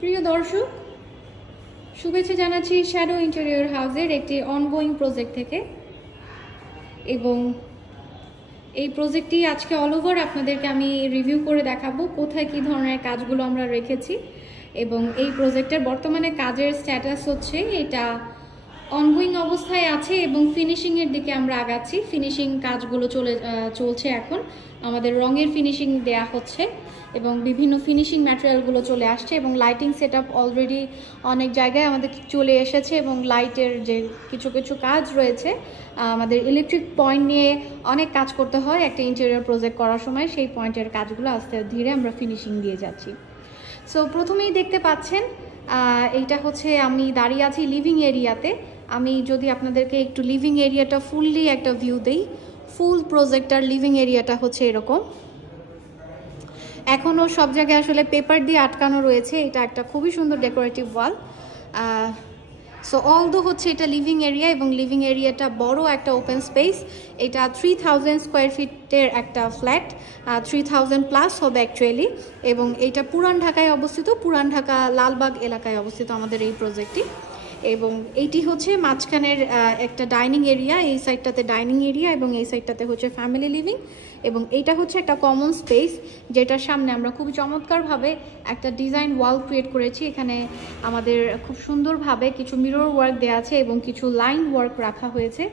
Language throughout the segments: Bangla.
প্রিয় দর্শক, শুভেচ্ছা জানাচ্ছি শ্যাডো ইন্টেরিয়র হাউসের একটি অনগোয়িং প্রজেক্ট থেকে। এবং এই প্রজেক্টটি আজকে অল ওভার আপনাদেরকে আমি রিভিউ করে দেখাবো কোথায় কী ধরনের কাজগুলো আমরা রেখেছি। এবং এই প্রজেক্টের বর্তমানে কাজের স্ট্যাটাস হচ্ছে এটা অনগোয়িং অবস্থায় আছে এবং ফিনিশিংয়ের দিকে আমরা আগাচ্ছি। ফিনিশিং কাজগুলো চলছে এখন, আমাদের রঙের ফিনিশিং দেয়া হচ্ছে এবং বিভিন্ন ফিনিশিং ম্যাটেরিয়ালগুলো চলে আসছে এবং লাইটিং সেটআপ অলরেডি অনেক জায়গায় আমাদের চলে এসেছে। এবং লাইটের যে কিছু কিছু কাজ রয়েছে, আমাদের ইলেকট্রিক পয়েন্ট নিয়ে অনেক কাজ করতে হয় একটা ইন্টেরিয়র প্রজেক্ট করার সময়, সেই পয়েন্টের কাজগুলো আস্তে ধীরে আমরা ফিনিশিং দিয়ে যাচ্ছি। সো প্রথমেই দেখতে পাচ্ছেন এইটা হচ্ছে আমি দাঁড়িয়ে আছি লিভিং এরিয়াতে। আমি যদি আপনাদেরকে একটু লিভিং এরিয়াটা ফুললি একটা ভিউ দেই, ফুল প্রজেক্টার লিভিং এরিয়াটা হচ্ছে এরকম। এখনও সব জায়গায় আসলে পেপার দিয়ে আটকানো রয়েছে। এটা একটা খুবই সুন্দর ডেকোরেটিভ ওয়াল। সো অলদো হচ্ছে এটা লিভিং এরিয়া এবং লিভিং এরিয়াটা বড় একটা ওপেন স্পেস। এটা 3000 স্কোয়ার ফিটের একটা ফ্ল্যাট, 3000 প্লাস হবে অ্যাকচুয়ালি। এবং এটা পুরান ঢাকায় অবস্থিত, পুরান ঢাকা লালবাগ এলাকায় অবস্থিত আমাদের এই প্রজেক্টটি। এবং এইটি হচ্ছে মাঝখানের একটা ডাইনিং এরিয়া, এই সাইডটাতে ডাইনিং এরিয়া এবং এই সাইডটাতে হচ্ছে ফ্যামিলি লিভিং। এবং এইটা হচ্ছে একটা কমন স্পেস যেটার সামনে আমরা খুবই চমৎকারভাবে একটা ডিজাইন ওয়াল ক্রিয়েট করেছি। এখানে আমাদের খুব সুন্দরভাবে কিছু মিরর ওয়ার্ক দেওয়া আছে এবং কিছু লাইন ওয়ার্ক রাখা হয়েছে।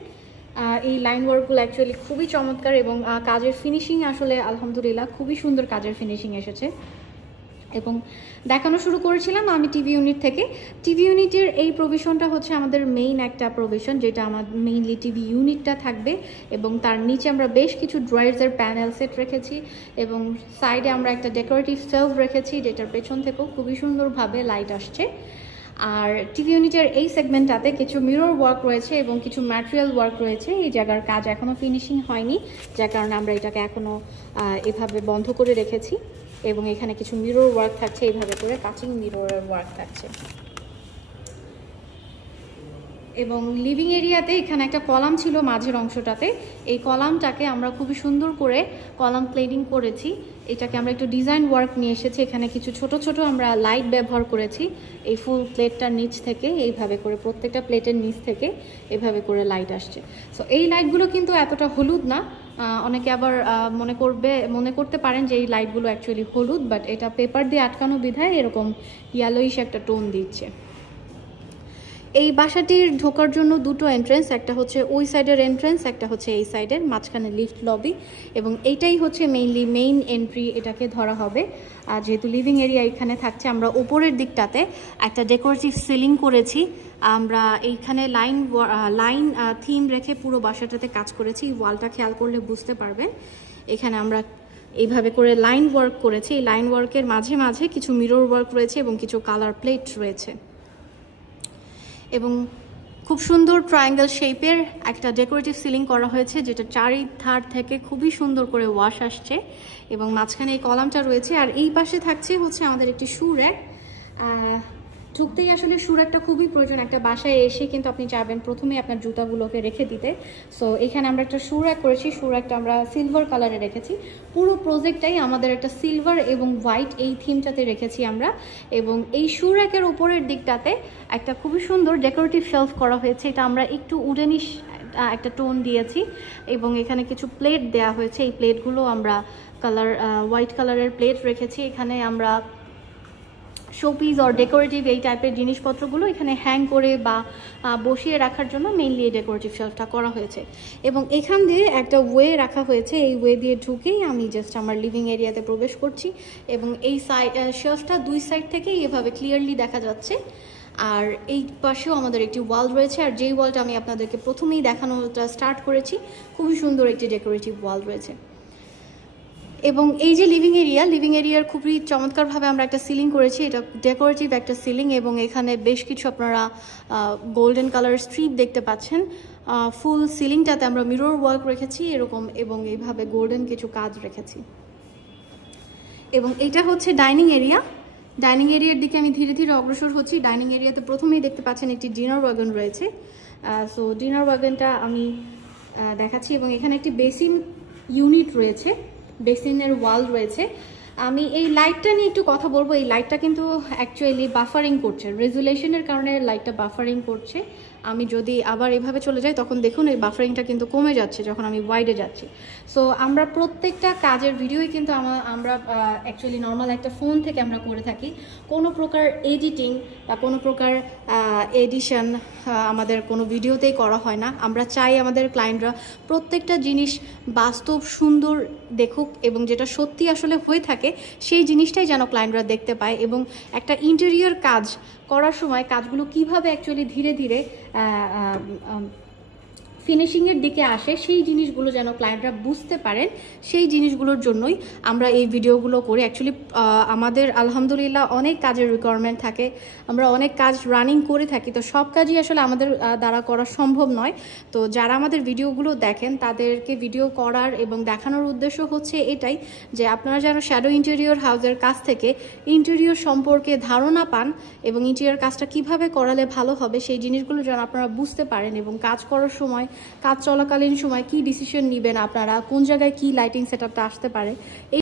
এই লাইন ওয়ার্কগুলো অ্যাকচুয়ালি খুবই চমৎকার এবং কাজের ফিনিশিং আসলে আলহামদুলিল্লাহ খুবই সুন্দর কাজের ফিনিশিং এসেছে। এবং দেখানো শুরু করেছিলাম আমি টিভি ইউনিট থেকে। টিভি ইউনিটের এই প্রভিশনটা হচ্ছে আমাদের মেইন একটা প্রভিশন, যেটা আমার মেইনলি টিভি ইউনিটটা থাকবে এবং তার নিচে আমরা বেশ কিছু ড্রয়ার্সের প্যানেল সেট রেখেছি এবং সাইডে আমরা একটা ডেকোরেটিভ সেলফ রেখেছি, যেটার পেছন থেকেও খুবই সুন্দরভাবে লাইট আসছে। আর টিভি ইউনিটের এই সেগমেন্টটাতে কিছু মিরর ওয়ার্ক রয়েছে এবং কিছু ম্যাটেরিয়াল ওয়ার্ক রয়েছে। এই জায়গার কাজ এখনও ফিনিশিং হয়নি, যার কারণে আমরা এটাকে এখনও এভাবে বন্ধ করে রেখেছি। এবং এখানে কিছু মিরর ওয়ার্ক থাকছে, এইভাবে করে কাচিং মিররের ওয়ার্ক থাকছে। এবং লিভিং এরিয়াতে এখানে একটা কলাম ছিল মাঝের অংশটাতে, এই কলামটাকে আমরা খুবই সুন্দর করে কলাম প্লেটিং করেছি। এটাকে আমরা একটু ডিজাইন ওয়ার্ক নিয়ে এসেছি। এখানে কিছু ছোট ছোট আমরা লাইট ব্যবহার করেছি এই ফুল প্লেটটার নিচ থেকে, এইভাবে করে প্রত্যেকটা প্লেটের নিচ থেকে এভাবে করে লাইট আসছে। সো এই লাইটগুলো কিন্তু এতটা হলুদ না, অনেকে আবার মনে করতে পারেন যে এই লাইটগুলো অ্যাকচুয়ালি হলুদ, বাট এটা পেপার দিয়ে আটকানো বিধায় এরকম ইয়েলোইশ একটা টোন দিচ্ছে। এই বাসাটির ঢোকার জন্য দুটো এন্ট্রেন্স, একটা হচ্ছে ওই সাইডের এন্ট্রেন্স, একটা হচ্ছে এই সাইডের, মাঝখানে লিফট লবি এবং এইটাই হচ্ছে মেইনলি মেইন এন্ট্রি এটাকে ধরা হবে। আর যেহেতু লিভিং এরিয়া এখানে থাকছে, আমরা ওপরের দিকটাতে একটা ডেকোরেটিভ সিলিং করেছি। আমরা এইখানে লাইন থিম রেখে পুরো বাসাটাতে কাজ করেছি। ওয়ালটা খেয়াল করলে বুঝতে পারবেন, এখানে আমরা এইভাবে করে লাইন ওয়ার্ক করেছি। এই লাইন ওয়ার্কের মাঝে মাঝে কিছু মিরর ওয়ার্ক রয়েছে এবং কিছু কালার প্লেট রয়েছে। এবং খুব সুন্দর ট্রায়াঙ্গেল শেপের একটা ডেকোরেটিভ সিলিং করা হয়েছে, যেটা চারিধার থেকে খুবই সুন্দর করে ওয়াশ আসছে এবং মাঝখানে এই কলামটা রয়েছে। আর এই পাশে থাকছে হচ্ছে আমাদের একটি শু র্যাক। ঢুকতেই আসলে শু র্যাকটা খুবই প্রয়োজন। একটা বাসায় এসে কিন্তু আপনি চাইবেন প্রথমেই আপনার জুতাগুলোকে রেখে দিতে। সো এখানে আমরা একটা শু র্যাক করেছি, শু র্যাকটা আমরা সিলভার কালারে রেখেছি। পুরো প্রজেক্টটাই আমাদের একটা সিলভার এবং হোয়াইট এই থিমটাতে রেখেছি আমরা। এবং এই শু র্যাকের উপরের দিকটাতে একটা খুবই সুন্দর ডেকোরেটিভ শেলফ করা হয়েছে। এটা আমরা একটু উডেনিশ একটা টোন দিয়েছি এবং এখানে কিছু প্লেট দেয়া হয়েছে। এই প্লেটগুলো আমরা হোয়াইট কালারের প্লেট রেখেছি। এখানে আমরা শোপিস অর ডেকোরেটিভ এই টাইপের জিনিসপত্রগুলো এখানে হ্যাং করে বা বসিয়ে রাখার জন্য মেইনলি এই ডেকোরেটিভ শেলফটা করা হয়েছে। এবং এখান দিয়ে একটা ওয়ে রাখা হয়েছে, এই ওয়ে দিয়ে ঢুকেই আমি জাস্ট আমার লিভিং এরিয়াতে প্রবেশ করছি এবং এই শেলফটা দুই সাইড থেকেই এভাবে ক্লিয়ারলি দেখা যাচ্ছে। আর এই পাশেও আমাদের একটি ওয়াল রয়েছে, আর যেই ওয়ালটা আমি আপনাদেরকে প্রথমেই দেখানোটা স্টার্ট করেছি, খুবই সুন্দর একটি ডেকোরেটিভ ওয়াল রয়েছে। এবং এই যে লিভিং এরিয়ার খুবই চমৎকারভাবে আমরা একটা সিলিং করেছি। এটা ডেকোরেটিভ একটা সিলিং এবং এখানে বেশ কিছু আপনারা গোল্ডেন কালার স্ট্রিপ দেখতে পাচ্ছেন। ফুল সিলিংটাতে আমরা মিরর ওয়ার্ক রেখেছি এরকম এবং এইভাবে গোল্ডেন কিছু কাজ রেখেছি। এবং এটা হচ্ছে ডাইনিং এরিয়ার দিকে আমি ধীরে ধীরে অগ্রসর হচ্ছি। ডাইনিং এরিয়াতে প্রথমেই দেখতে পাচ্ছেন একটি ডিনার ওয়াগন রয়েছে। সো ডিনার ওয়াগনটা আমি দেখাচ্ছি এবং এখানে একটি বেসিন ইউনিট রয়েছে, বেসিনের ওয়াল রয়েছে। আমি এই লাইটটা নিয়ে একটু কথা বলবো। এই লাইটটা কিন্তু অ্যাকচুয়ালি বাফারিং করছে, রেজুলেশনের কারণে লাইটটা বাফারিং করছে। আমি যদি আবার এভাবে চলে যাই তখন দেখুন এই বাফারিংটা কিন্তু কমে যাচ্ছে যখন আমি ওয়াইডে যাচ্ছি। সো আমরা প্রত্যেকটা কাজের ভিডিওই কিন্তু আমরা অ্যাকচুয়ালি নর্মাল একটা ফোন থেকে আমরা করে থাকি। কোনো প্রকার এডিটিং বা কোনো প্রকার এডিশন আমাদের কোনো ভিডিওতেই করা হয় না। আমরা চাই আমাদের ক্লায়েন্টরা প্রত্যেকটা জিনিস বাস্তব সুন্দর দেখুক এবং যেটা সত্যি আসলে হয়ে থাকে সেই জিনিসটাই যেন ক্লায়েন্টরা দেখতে পায়। এবং একটা ইন্টেরিয়র কাজ করার সময় কাজগুলো কিভাবে অ্যাকচুয়ালি ধীরে ধীরে ফিনিশিংয়ের দিকে আসে সেই জিনিসগুলো যেন ক্লায়েন্টরা বুঝতে পারেন, সেই জিনিসগুলোর জন্যই আমরা এই ভিডিওগুলো করি। অ্যাকচুয়ালি আমাদের আলহামদুলিল্লাহ অনেক কাজের রিকোয়ারমেন্ট থাকে, আমরা অনেক কাজ রানিং করে থাকি, তো সব কাজই আসলে আমাদের দ্বারা করা সম্ভব নয়। তো যারা আমাদের ভিডিওগুলো দেখেন তাদেরকে ভিডিও করার এবং দেখানোর উদ্দেশ্য হচ্ছে এটাই যে আপনারা যেন শ্যাডো ইন্টেরিয়র হাউসের কাছ থেকে ইন্টেরিয়র সম্পর্কে ধারণা পান এবং ইন্টেরিয়র কাজটা কিভাবে করালে ভালো হবে সেই জিনিসগুলো যেন আপনারা বুঝতে পারেন এবং কাজ করার সময়, কাজ চলাকালীন সময় কি ডিসিশন নেবেন, আপনারা কোন জায়গায় কি লাইটিং সেটআপটা আসতে পারে